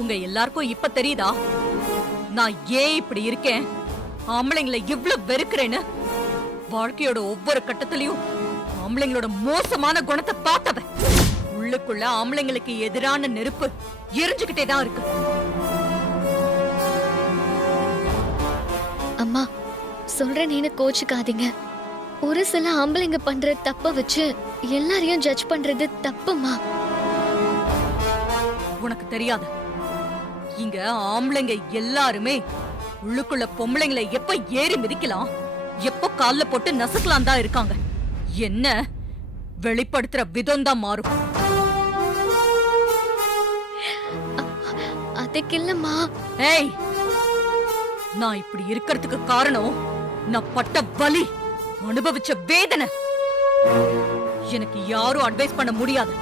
உங்க எல்லாருக்கும் இப்ப தெரியுதா நான் ஏன் இப்படி இருக்கேன், ஆம்பளைங்களை இவ்வளவு வெறுக்கிறேன்னு? வாழ்க்கையோட ஒவ்வொரு கட்டத்திலையும் ஆம்பளைங்களோட மோசமான குணத்தை பார்த்தவ. உள்ளுக்குள்ள ஆம்பளைங்களுக்கு எதிரான நெருப்பு எரிஞ்சுக்கிட்டே தான் இருக்கு. அம்மா சொல்றேன்னு கோச்சுக்காதீங்க. ஒரு சில ஆம்பளைங்க பண்ற தப்ப வச்சு எல்லாரையும் ஜட்ஜ் பண்றது தப்புமா. உனக்கு தெரியாது, இங்க ஆம்பளைங்க எல்லாருமே உள்ளுக்குள்ள பொம்பளைங்களை எப்ப ஏறி மிதிக்கலாம், எப்ப கால்ல போட்டு நசுக்கலாம் தான் இருக்காங்க. என்ன வெளிப்படுத்துற விதம் தான் மாறும். அதுக்கு இல்லம்மா. ஏய், நான் இப்படி இருக்கிறதுக்கு காரணம் நான் பட்ட வலி, அனுபவிச்ச வேதனை. எனக்கு யாரும் அட்வைஸ் பண்ண முடியாது,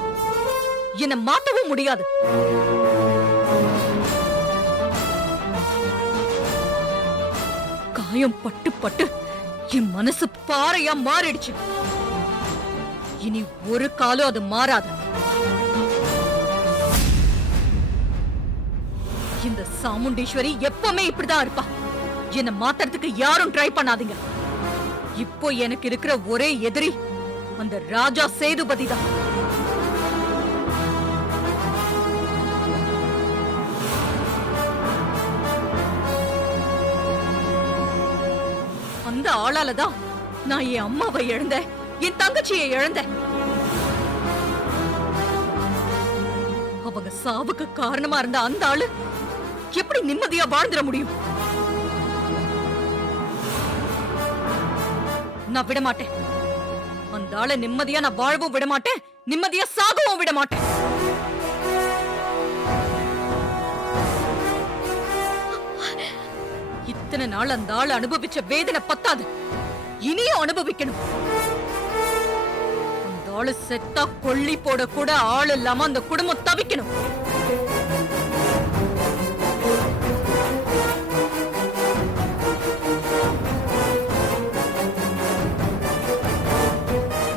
என்ன மாத்தவும் முடியாது. காயம் பட்டு பட்டு என் மனசு பாறையா மாறிடுச்சு. இனி ஒரு காலம் அது மாறாது. இந்த சாமுண்டீஸ்வரி எப்பவுமே இப்படிதான் இருப்பா. என்ன மாத்துறதுக்கு யாரும் ட்ரை பண்ணாதீங்க. இப்போ எனக்கு இருக்கிற ஒரே எதிரி அந்த ராஜா சேதுபதி தான். அந்த ஆளாலதான் நான் என் அம்மாவை இழந்தேன், என் தங்கச்சியை இழந்தேன். அவங்க சாவுக்கு காரணமா இருந்த அந்த ஆளு எப்படி நிம்மதியா வாழ்ந்துட முடியும்? நான் விட மாட்டேன். அந்த ஆளை நிம்மதியா நான் வாழவும் விட மாட்டேன், நிம்மதியா சாகவும் விட மாட்டேன். இத்தனை நாள் அந்த ஆள் அனுபவிச்ச வேதனை பத்தாது, இனியும் அனுபவிக்கணும். அந்த ஆளு செத்தா கொள்ளி போட கூட ஆள் இல்லாம அந்த குடும்பம் தவிக்கணும்.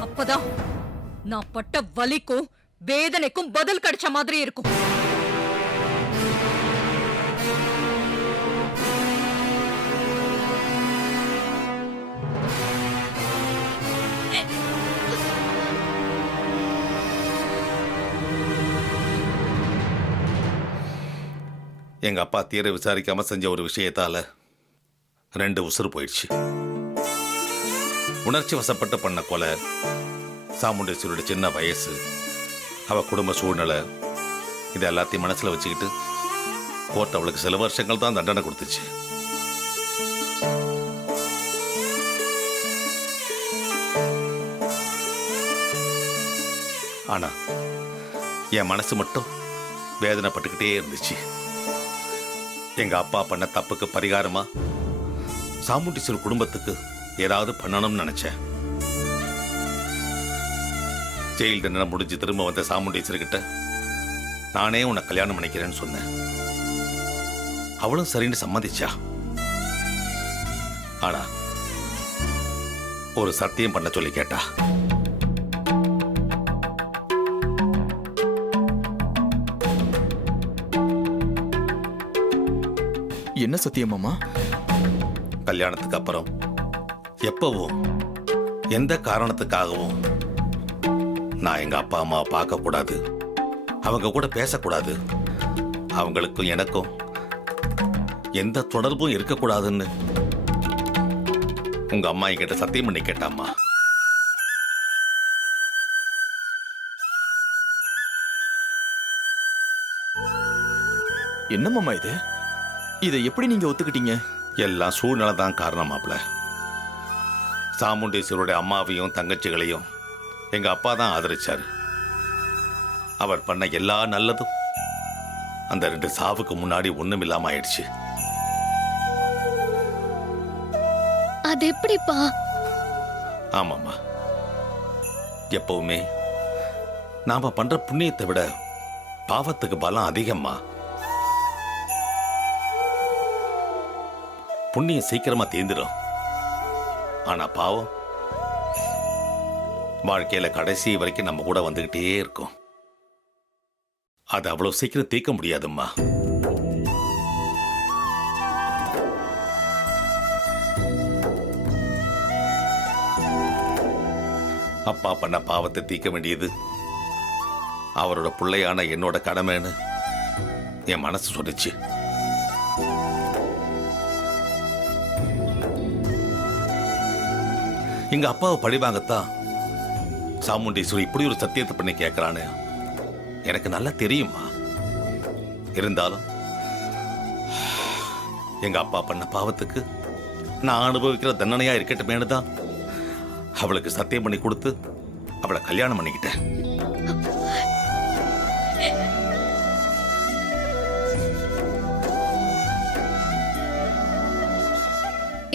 அப்பதான் நான் பட்ட வலிக்கும் வேதனைக்கும் பதில் கிடைச்ச மாதிரி இருக்கும். எங்க அப்பா தீர விசாரிக்காம செஞ்ச ஒரு விஷயத்தால 2 உசுறு போயிடுச்சு. உணர்ச்சி வசப்பட்டு பண்ண கொலை, சாமுண்டேஸ்வரியோட சின்ன வயசு, அவ குடும்ப சூழ்நிலை, இது எல்லாத்தையும் மனசுல வச்சுக்கிட்டு கோர்ட் அவளுக்கு சில வருஷங்கள் தான் தண்டனை கொடுத்துச்சு. ஆனா என் மனசு மட்டும் வேதனைப்பட்டுக்கிட்டே இருந்துச்சு. எங்க அப்பா பண்ண தப்புக்கு பரிகாரமா சாமுண்டீஸ்வரி குடும்பத்துக்கு ஏதாவது பண்ணணும்னு நினைச்சேன். ஜெயில் தண்டனை முடிஞ்சு திரும்ப வந்த சாமுண்டீஸ்வரி கிட்ட நானே உன்னை கல்யாணம் பண்ணிக்கிறேன்னு சொன்னேன். அவளும் சரின்னு சம்மதிச்சா. ஆனா ஒரு சத்தியம் பண்ண சொல்லி கேட்டா. என்ன சத்தியம் மாமா? கல்யாணத்துக்கு அப்புறம் எப்பவும் எந்த காரணத்துக்காகவும் நான் எங்க அப்பா அம்மாவை பார்க்க கூடாது, அவங்க கூட பேசக்கூடாது, அவங்களுக்கும் எனக்கும் எந்த தொடர்பும் இருக்கக்கூடாதுன்னு உங்க அம்மா என்கிட்ட சத்தியம் பண்ணி கேட்டாம்மா. என்ன மாமா இது? இதை எப்படி நீங்க ஒத்துக்கிட்டீங்க? எல்லாம் சூழ்நிலை தான் காரணமாப்ல. சாமுண்டேஸ்வரியோட அம்மாவையும் தங்கச்சிகளையும் எங்க அப்பா தான் ஆதரிச்சாரு. அவர் பண்ண எல்லா நல்லதும் அந்த 2 சாவுக்கு முன்னாடி ஒண்ணும் இல்லாம ஆயிடுச்சு. அது எப்படிப்பா? ஆமாம்மா, எப்பவுமே நாம பண்ற புண்ணியத்தை விட பாவத்துக்கு பலம் அதிகம்மா. புண்ணியம் சீக்கிரமா தீர்ந்துடும், ஆனா பாவம் வாழ்க்கையில கடைசி வரைக்கும் நம்ம கூட வந்துகிட்டே இருக்கும். அது அவ்வளவு சீக்கிரம் தீர்க்க முடியாதும்மா. அப்பா பண்ண பாவத்தை தீர்க்க வேண்டியது அவரோட பிள்ளையான என்னோட கடமைன்னு என் மனசு சொல்லிச்சு. எங்க அப்பாவை பழிவாங்கத்தான் சாமுண்டீஸ்வரி இப்படி ஒரு சத்தியத்தை பண்ணி கேட்கிறான்னு எனக்கு நல்லா தெரியுமா. இருந்தாலும் எங்க அப்பா பண்ண பாவத்துக்கு நான் அனுபவிக்கிற தண்டனையா இருக்கட்டுமேனு தான் அவளுக்கு சத்தியம் பண்ணி கொடுத்து அவளை கல்யாணம் பண்ணிக்கிட்டேன்.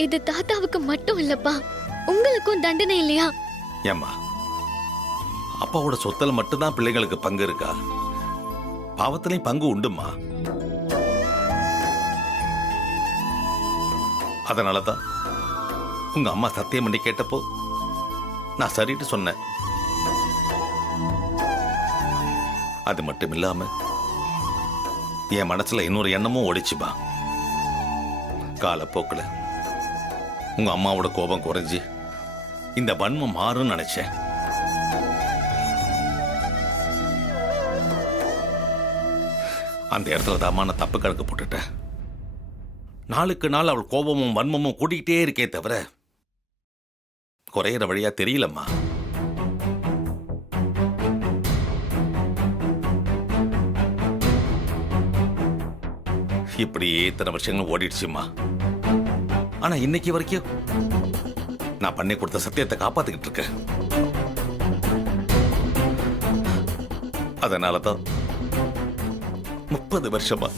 இது தாத்தாவுக்கு மட்டும் இல்லப்பா, உங்களுக்கும் தண்டனை இல்லையா? ஏம்மா, அப்பாவோட சொத்துல மட்டும்தான் பிள்ளைங்களுக்கு பங்கு இருக்கா? பாவத்திலையும் பங்கு உண்டுமா. அதனாலதான் உங்க அம்மா சத்தியம் பண்ணி கேட்டப்போ நான் சரிட்டு சொன்னேன். அது மட்டும் இல்லாம என் மனசுல இன்னொரு எண்ணமும் ஓடிச்சுமா. காலப்போக்கில் உங்க அம்மாவோட கோபம் குறைஞ்சு இந்த வன்மம் மாறும்னு நினைச்சேன். அந்த இடத்துல தாமா நான் தப்பு கணக்கு போட்டுட்டேன். நாளுக்கு நாள் அவள் கோபமும் வன்மமும் கூட்டிகிட்டே இருக்கே தவிர குறையிற வழியா தெரியலம்மா. இப்படியே இத்தனை வருஷங்கள் ஓடிடுச்சுமா. ஆனா இன்னைக்கு வரைக்கும் நான் பண்ணி கொடுத்த சத்தியத்தை காப்பாத்திக்கிட்டு இருக்கேன். அதனாலதான் 30 வருஷமா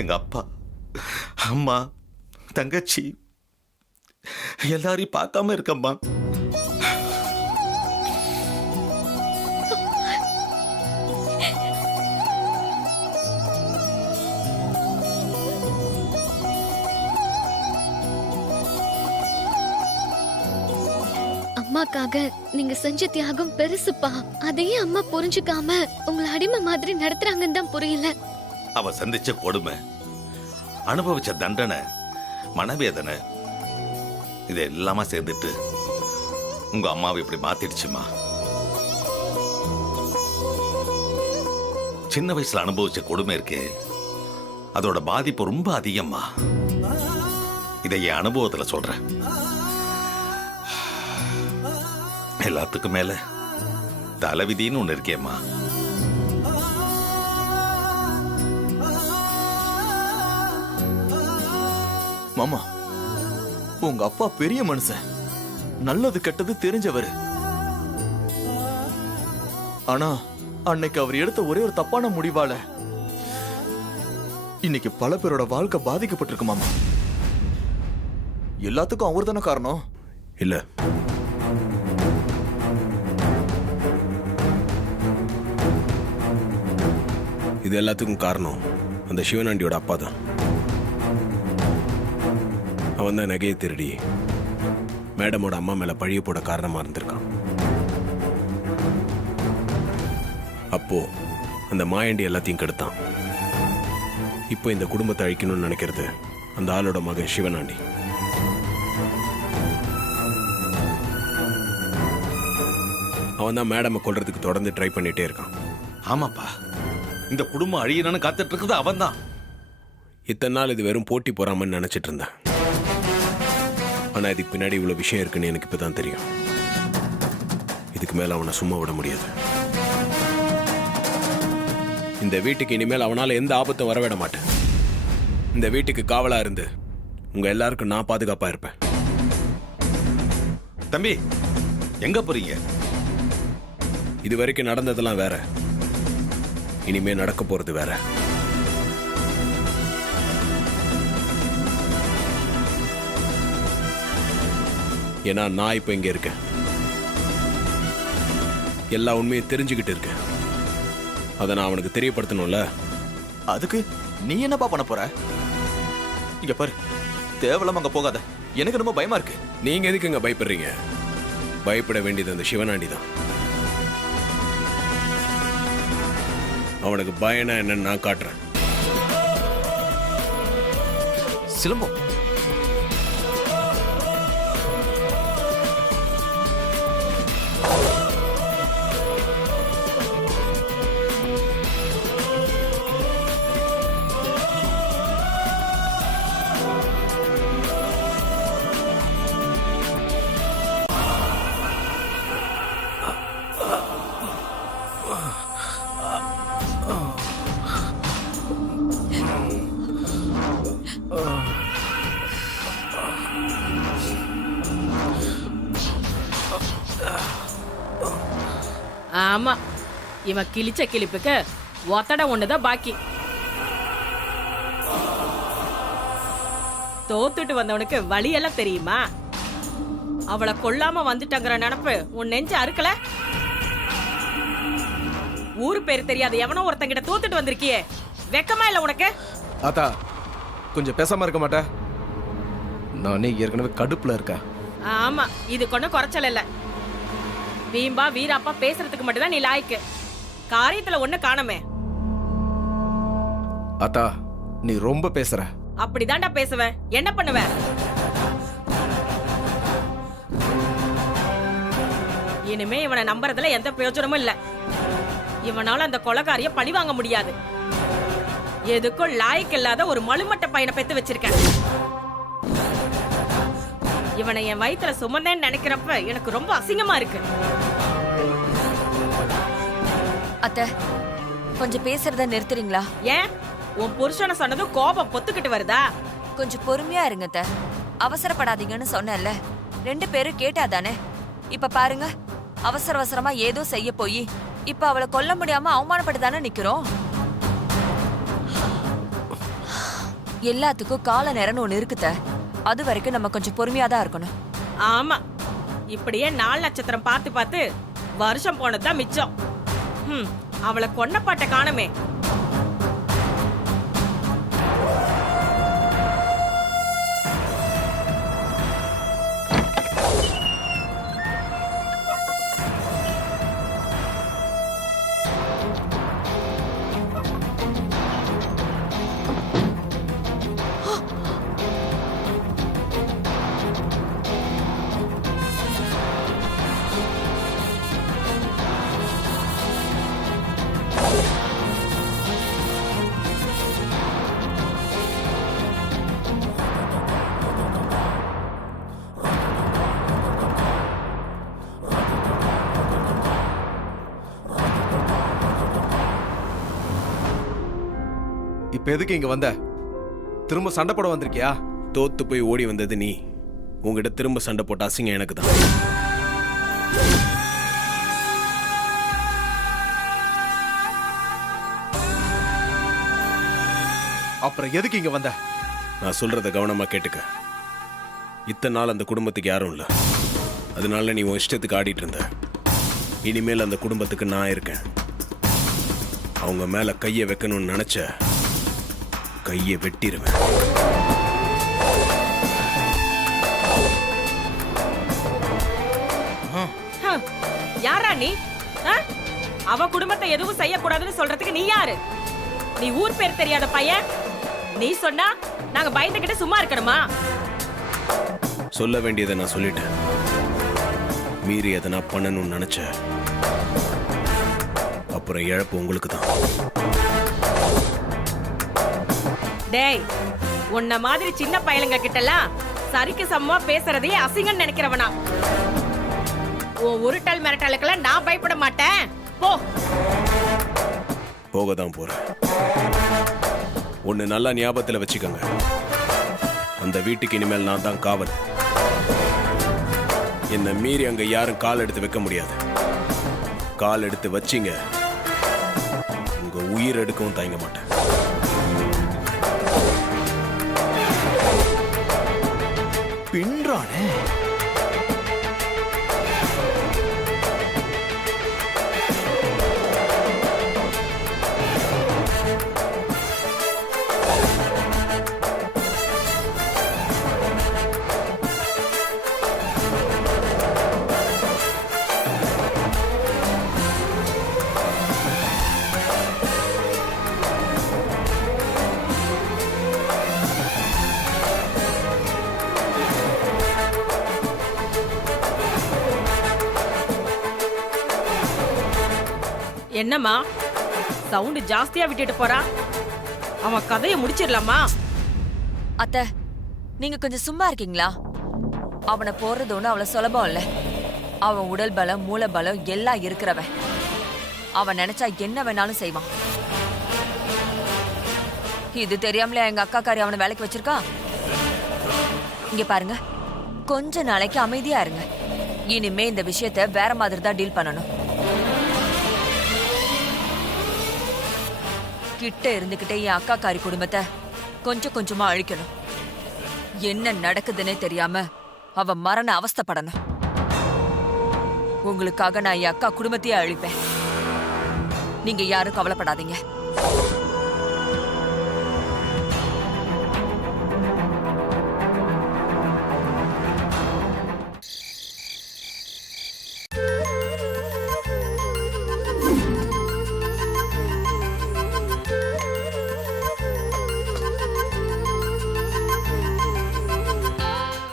எங்க அப்பா, அம்மா, தங்கச்சி எல்லாரையும் பார்க்காம இருக்கம்மா. அம்மாக்காக நீங்க செஞ்ச தியாகம் பெருசுப்பா. அதையே அம்மா புரிஞ்சுக்காம உங்களை அடிமை மாதிரி நடத்துறாங்கன்னு தான் புரியல. அவ சந்திச்ச கொடுமை, அனுபவிச்ச தண்டனை, மனவேதனை இது எல்லாமா சேர்ந்துட்டு உங்க அம்மாவை இப்படி மாத்திடுச்சுமா. சின்ன வயசுல அனுபவிச்ச கொடுமை இருக்கே, அதோட பாதிப்பு ரொம்ப அதிகமா. இதை என் அனுபவத்துல சொல்றேன். எல்லாத்துக்கும் மேல தலைவிதின்னு ஒண்ணு இருக்கேம்மா. மாமா, உங்க அப்பா பெரிய மனுஷன், நல்லது கெட்டது தெரிஞ்சவர். ஆனா அன்னைக்கு அவர் எடுத்த ஒரே ஒரு தப்பான முடிவால இன்னைக்கு பல பேரோட வாழ்க்கை பாதிக்கப்பட்டிருக்கு மாமா. எல்லாத்துக்கும் அவர் தானே காரணம்? இல்ல, இது எல்லாத்துக்கும் காரணம் அந்த சிவனாண்டியோட அப்பா தான். அவன் தான் நகையை திருடி மேடமோட அம்மா மேல பழிய போட காரணமா இருந்திருக்கான். அப்போ அந்த மாயாண்டி எல்லாத்தையும் கெடுத்தான். இப்போ இந்த குடும்பத்தை அழிக்கணும்னு நினைக்கிறது அந்த ஆளோட மகன் சிவனாண்டி. அவன் தான் மேடமை கொல்றதுக்கு தொடர்ந்து ட்ரை பண்ணிட்டே இருக்கான். ஆமாப்பா, இந்த குடும்பம் அழியணும்னு காத்துட்டு இருக்குது அவன் தான். இத்தனை நாள் இது வெறும் போட்டி போறாமன்னு நினைச்சிட்டு இருந்தேன். ஆனா இதுக்கு பின்னாடி இவ்வளவு விஷயம் இருக்குன்னு எனக்கு இப்பதான் தெரியும். இதுக்கு மேல அவனை சும்மா விட முடியாது. இந்த வீட்டுக்கு இனிமேல் அவனால எந்த ஆபத்தும் வரவிட மாட்டேன். இந்த வீட்டுக்கு காவலா இருந்து உங்க எல்லாருக்கும் நான் பாதுகாப்பா இருப்பேன். தம்பி, எங்க போறீங்க? இது வரைக்கும் நடந்ததெல்லாம் வேற, இனிமே நடக்க போறது வேற. ஏன்னா நான் இப்ப இங்க இருக்கேன், எல்லா உண்மையும் தெரிஞ்சுக்கிட்டு இருக்கேன். அதை நான் அவனுக்கு தெரியப்படுத்தணும்ல. அதுக்கு நீ என்னப்பா பண்ண போற? இங்க பாரு, தேவலாம் அங்க போகாத. எனக்கு ரொம்ப பயமா இருக்கு. நீங்க எதுக்கு இங்க பயப்படுறீங்க? பயப்பட வேண்டியது அந்த சிவனாண்டி தான். அவனுக்கு பயனா என்னன்னு நான் காட்டுறேன். சிலம்பம் ஆமா, இவன் கிழிச்ச கிழிப்புக்கு ஒத்தட ஒண்ணுதான் பாக்கி. தோத்துட்டு வந்தவனுக்கு வழியெல்லாம் தெரியுமா? அவளை கொல்லாம வந்துட்டங்கிற நினப்பு உன் நெஞ்சு அறுக்கல? ஊரு பேரு தெரியாத எவனோ ஒருத்தங்கிட்ட தோத்துட்டு வந்திருக்கியே, வெக்கமா இல்ல உனக்கு? ஆத்தா கொஞ்சம் பேசாம இருக்க மாட்டேன். நானே ஏற்கனவே கடுப்புல இருக்கேன். ஆமா, இது கொண்டு குறைச்சல் இல்ல. வீம்பா வீராப்பா பேசுறதுக்கு மட்டும்தான் நீ லாய்க்கு. காரியத்துல ஒண்ணு காணமே. ஆத்தா நீ ரொம்ப பேசுற. அப்படிதான்டா பேசுவேன். என்ன பண்ணுவேன்? இனிமே இவனை நம்புறதுல எந்த பிரயோஜனமும் இல்ல. இவனால அந்த கொலைகாரிய பழி வாங்க முடியாது. எதுக்கும் லாய்க்கு இல்லாத ஒரு மலுமட்ட பையனை பெத்து வச்சிருக்கேன். இவனை என் வயித்துல சுமந்தேன்னு நினைக்கிறப்ப எனக்கு ரொம்ப அசிங்கமா இருக்கு. அத்தை கொஞ்சம் பேசுறத நிறுத்துறீங்களா? ஏன் உன் புருஷனை சொன்னதும் கோபம் பொத்துக்கிட்டு வருதா? கொஞ்சம் பொறுமையா இருங்க அத்தை. அவசரப்படாதீங்கன்னு சொன்னேன்ல. 2 பேரும் கேட்டாதானே. இப்ப பாருங்க, அவசர அவசரமா ஏதோ செய்ய போய் இப்ப அவளை கொல்ல முடியாம அவமானப்பட்டுதானே நிக்கிறோம். எல்லாத்துக்கும் கால நேரம்னு ஒண்ணு இருக்குத. அது வரைக்கும் நம்ம கொஞ்சம் பொறுமையா தான் இருக்கணும். ஆமா, இப்படியே 4 நட்சத்திரம் பார்த்து பார்த்து வருஷம் போனதுதான் மிச்சம். அவளை கொன்ன பாட்ட காணமே. இப்ப எதுக்கு இங்க வந்த? திரும்ப சண்டை போட வந்திருக்கியா? தோத்து போய் ஓடி வந்தது நீ. உங்ககிட்ட திரும்ப சண்டை போட்ட அசிங்கம் எனக்கு தான். அப்புறம் எதுக்கு இங்க வந்த? நான் சொல்றத கவனமா கேட்டுக்க. இத்தனை நாள் அந்த குடும்பத்துக்கு யாரும் இல்ல. அதனால நீ உன் இஷ்டத்துக்கு ஆடிட்டு இருந்த. இனிமேல் அந்த குடும்பத்துக்கு நான் இருக்கேன். அவங்க மேல கையை வைக்கணும்னு நினைச்ச கையை வெட்டிடுவேன். யாரா நீ? அவ குடும்பத்தை எதுவும் செய்யக்கூடாதுன்னு சொல்றதுக்கு நீ யாரு? நீ ஊர் பேர் தெரியாத பையன். நீ சொன்னா நாங்க பயந்துகிட்டு சும்மா இருக்கணுமா? சொல்ல வேண்டியதை நான் சொல்லிட்டேன். மீறி அதை நான் பண்ணணும்னு நினைச்ச அப்புறம் இழப்பு உங்களுக்கு தான். டேய், உன்ன மாதிரி சின்ன பயலுங்க கிட்டலாம் சரிக்கு சமமா பேசுறதே அசிங்கன்னு நினைக்கிறவனா? உன் உருட்டல் மிரட்டலுக்கெல்லாம் நான் பயப்பட மாட்டேன். போ. போக தான் போறேன். ஒன்னு நல்லா ஞாபகத்துல வச்சுக்கோங்க. அந்த வீட்டுக்கு இனிமேல் நான் தான் காவல். என்னை மீறி அங்க யாரும் கால் எடுத்து வைக்க முடியாது. கால் எடுத்து வச்சிங்க, உங்க உயிர் எடுக்கவும் தயங்க மாட்டேன். பின்றானே. என்னம்மா சவுண்ட் ஜாஸ்தியா விட்டுட்டு போறா? அவன் கதையை முடிச்சிடலாமா? அத்தை, நீங்க கொஞ்சம் சும்மா இருக்கீங்களா? அவனை போடுறது ஒண்ணு அவ்வளவு சுலபம் இல்ல. அவன் உடல் பலம், மூளை பலம் எல்லாம் இருக்கிறவன். அவன் நினைச்சா என்ன வேணாலும் செய்வான். இது தெரியாமலே எங்க அக்காக்காரி அவனை வேலைக்கு வச்சிருக்கா. இங்க பாருங்க, கொஞ்ச நாளைக்கு அமைதியா இருங்க. இனிமே இந்த விஷயத்த வேற மாதிரி தான் டீல் பண்ணணும். கிட்ட இருந்துகிட்டே என் அக்காக்காரி குடும்பத்தை கொஞ்சம் கொஞ்சமா அழிக்கணும். என்ன நடக்குதுன்னே தெரியாம அவ மரண அவஸ்தைப்படணும். உங்களுக்காக நான் என் அக்கா குடும்பத்தையே அழிப்பேன். நீங்க யாரும் கவலைப்படாதீங்க.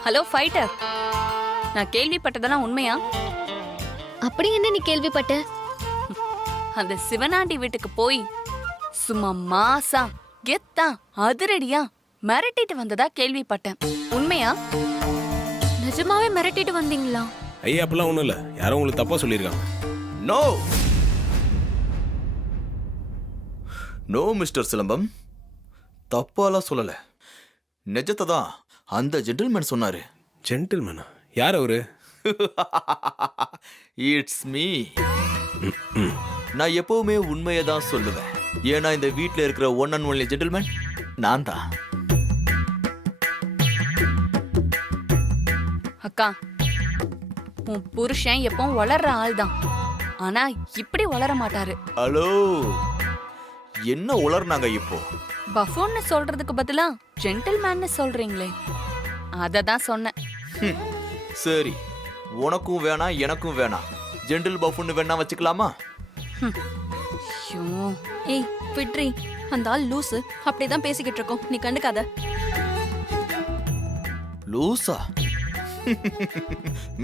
ஹலோ ஃபைட்டர், நான் கேள்விப்பட்டதெல்லாம் உண்மையா? அப்படி என்ன நீ கேள்விப்பட்ட? அந்த சிவனாண்டி வீட்டுக்கு போய் சும்மா மாசா கெத்தா அதிரடியா மிரட்டிட்டு வந்ததா கேள்விப்பட்டேன். உண்மையா? நிஜமாவே மிரட்டிட்டு வந்தீங்களா? ஐயா, அப்பெல்லாம் ஒன்றும் இல்லை. யாரோ உங்களுக்கு தப்பாக சொல்லியிருக்காங்க. நோ நோ மிஸ்டர் சிலம்பம், தப்பாலாம் சொல்லல. நிஜத்தை தான் அந்த ஜென்டில்மேன் சொன்னாரு. ஜென்டில்மேனா? யார் அவரு? It's me. நான் எப்பவுமே உண்மையை தான் சொல்லுவேன். ஏன்னா இந்த வீட்டில் இருக்கிற ஒன் அண்ட் ஒன்லி ஜென்டில்மேன் நான் தான். அக்கா, உன் புருஷன் எப்பவும் வளர்ற ஆள் தான். ஆனா இப்படி வளர மாட்டாரு. ஹலோ, என்ன உளர்னாங்க இப்போ? பஃபூன்னு சொல்றதுக்கு பதிலா ஜென்டில்மேன்னு சொல்றீங்களே, அத தான் சொன்னேன். சரி, உனக்கும் வேணாம் எனக்கும் வேணாம். ஜென்டில் பஃபுன்னு வேணா வச்சுக்கலாமா? ஐயோ, ஏய் விட்ரி, அந்த ஆள் லூசு. அப்படிதான் பேசிக்கிட்டு இருக்கோம், நீ கண்டுக்காத. லூசா?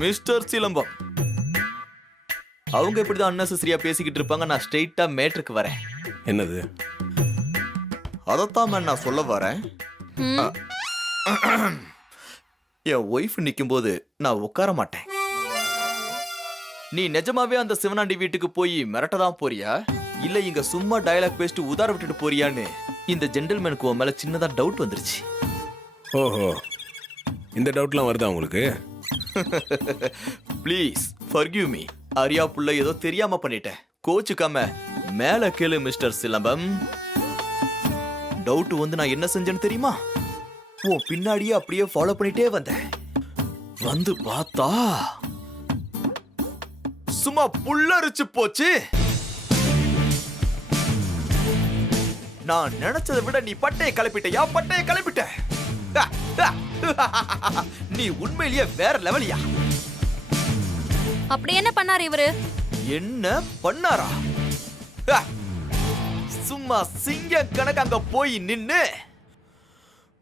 மிஸ்டர் சிலம்பம், அவங்க இப்படிதான் அன்னெசரியா பேசிக்கிட்டு இருப்பாங்க. நான் ஸ்ட்ரெயிட்டா மேட்ருக்கு வரேன். என்னது? அதத்தான் நான் சொல்ல வரேன். என் ஒய்ஃப் நிற்கும் போது நான் உட்கார மாட்டேன். நீ நிஜமாவே அந்த சிவனாண்டி வீட்டுக்கு போய் மிரட்டதான் போறியா, இல்ல இங்க சும்மா டயலாக் பேசிட்டு உதார விட்டுட்டு போறியான்னு இந்த ஜென்டில்மேனுக்கு உன் மேல சின்னதா டவுட் வந்துருச்சு. ஓஹோ, இந்த டவுட்லாம் வருதா உங்களுக்கு? Please forgive me. அரியா புள்ள ஏதோ தெரியாம பண்ணிட்டேன். கோச்சுக்காம மேல கேளு மிஸ்டர் சிலம்பம். டவுட் வந்து நான் என்ன செஞ்சேன்னு தெரியுமா? உன் பின்னாடியே அப்படியே ஃபாலோ பண்ணிட்டே வந்தேன். வந்து பார்த்தா சும்மா புல்லரிச்சு போச்சு. நான் நினைச்சதை விட நீ பட்டையை கிளப்பிட்டயா? பட்டையை கிளப்பிட்ட. நீ உண்மையிலேயே வேற லெவலியா? அப்படி என்ன பண்ணாரு இவரு? என்ன பண்ணாரா? சும்மா சிங்க கணக்கு அங்க போய் நின்னு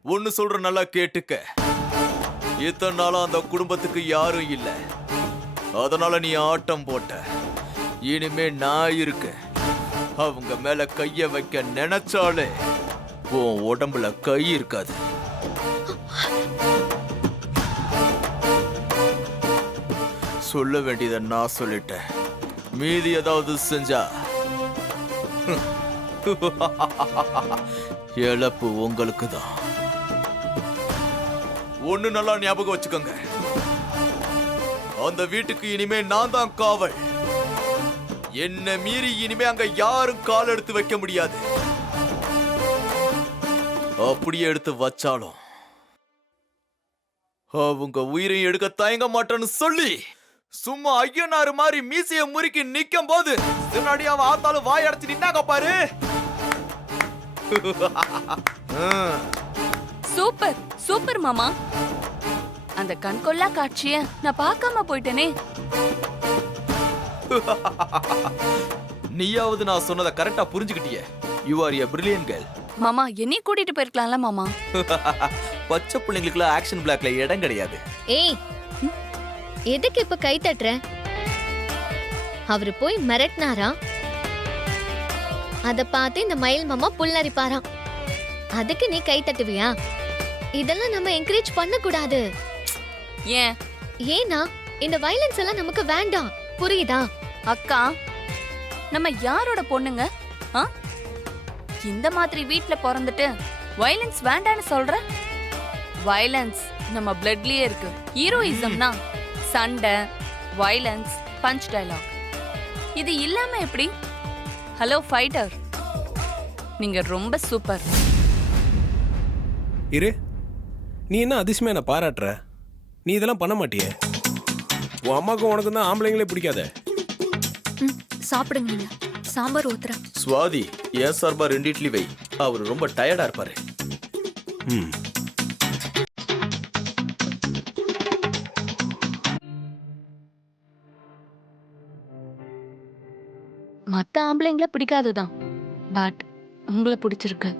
ஒன்னு சொல்ற, நல்லா கேட்டுக்க. இத்தனை நாளா அந்த குடும்பத்துக்கு யாரும் இல்ல, அதனால நீ ஆட்டம் போட்ட. இனிமே நான் இருக்கேன். அவங்க மேல கைய வைக்க நினைச்சாலே உன் உடம்புல கை இருக்காது. சொல்ல வேண்டியதை நான் சொல்லிட்டேன். மீதி ஏதாவது செஞ்சா இழப்பு உங்களுக்கு தான். ஒண்ணு நல்லா ஞாபகம் வச்சுக்கோங்க, அந்த வீட்டுக்கு இனிமே நான் தான் காவல். என்ன மீறி இனிமே அங்க யாரும் கால் எடுத்து வைக்க முடியாது. அப்படியே எடுத்து வச்சாலும் அவங்க உயிரையும் எடுக்க தயங்க மாட்டேன்னு சொல்லி சும்மா ஐயனாரு மாதிரி மீசைய முறுக்கி நிக்கும் போது பின்னாடி அவன் ஆத்தாலும் வாய் அடைச்சு நின்னாங்க பாரு. சூப்பர் சூப்பர் மாமா. அந்த கண்கொள்ளா காட்சிய நான் பார்க்காம போயிட்டேனே. நீயாவது நான் சொன்னதை கரெக்டா புரிஞ்சுக்கிட்டிய. You are a brilliant girl. மாமா, என்னைய கூட்டிட்டு போயிருக்கலாம்ல மாமா. பச்சை பிள்ளைங்களுக்குலாம் ஆக்ஷன் பிளாக்ல இடம் கிடையாது. ஏய், எதுக்கு இப்ப கை தட்டுற? அவரு போய் மிரட்டினாரா? அத பார்த்து இந்த மயில் மாமா புல்லரிப்பாராம். அதுக்கு நீ கை தட்டுவியா? இதெல்லாம் நம்ம என்கரேஜ் பண்ண கூடாது. ஏன் ஏன்னா இந்த வயலன்ஸ் எல்லாம் நமக்கு வேண்டாம், புரியுதா? அக்கா, நம்ம யாரோட பொண்ணுங்க? ஆ? இந்த மாதிரி வீட்ல பிறந்துட்டு வயலன்ஸ் வேண்டான்னு சொல்ற? வயலன்ஸ் நம்ம பிளட்லயே இருக்கு. ஹீரோயிசம்னா சண்டை, வயலன்ஸ், பஞ்ச் டயலாக். இது இல்லாம எப்படி? ஹலோ ஃபைட்டர், நீங்க ரொம்ப சூப்பர். இரு, நீ என்ன அதிசயமா என்ன பாராட்டுற? நீ இதெல்லாம் பண்ண மாட்டியே. உன் அம்மாக்கும் உனக்கும் தான் ஆம்பளைங்களே பிடிக்காதே. சாப்பிடுங்க, நீங்க சாம்பார் ஊத்துறேன். சுவாதி, ஏன் சார்பா 2 இட்லி வை. அவர் ரொம்ப டயர்டா இருப்பாரு. ம். மத்த ஆம்பளைங்கள பிடிக்காதுதான், பட் உங்களை பிடிச்சிருக்கு.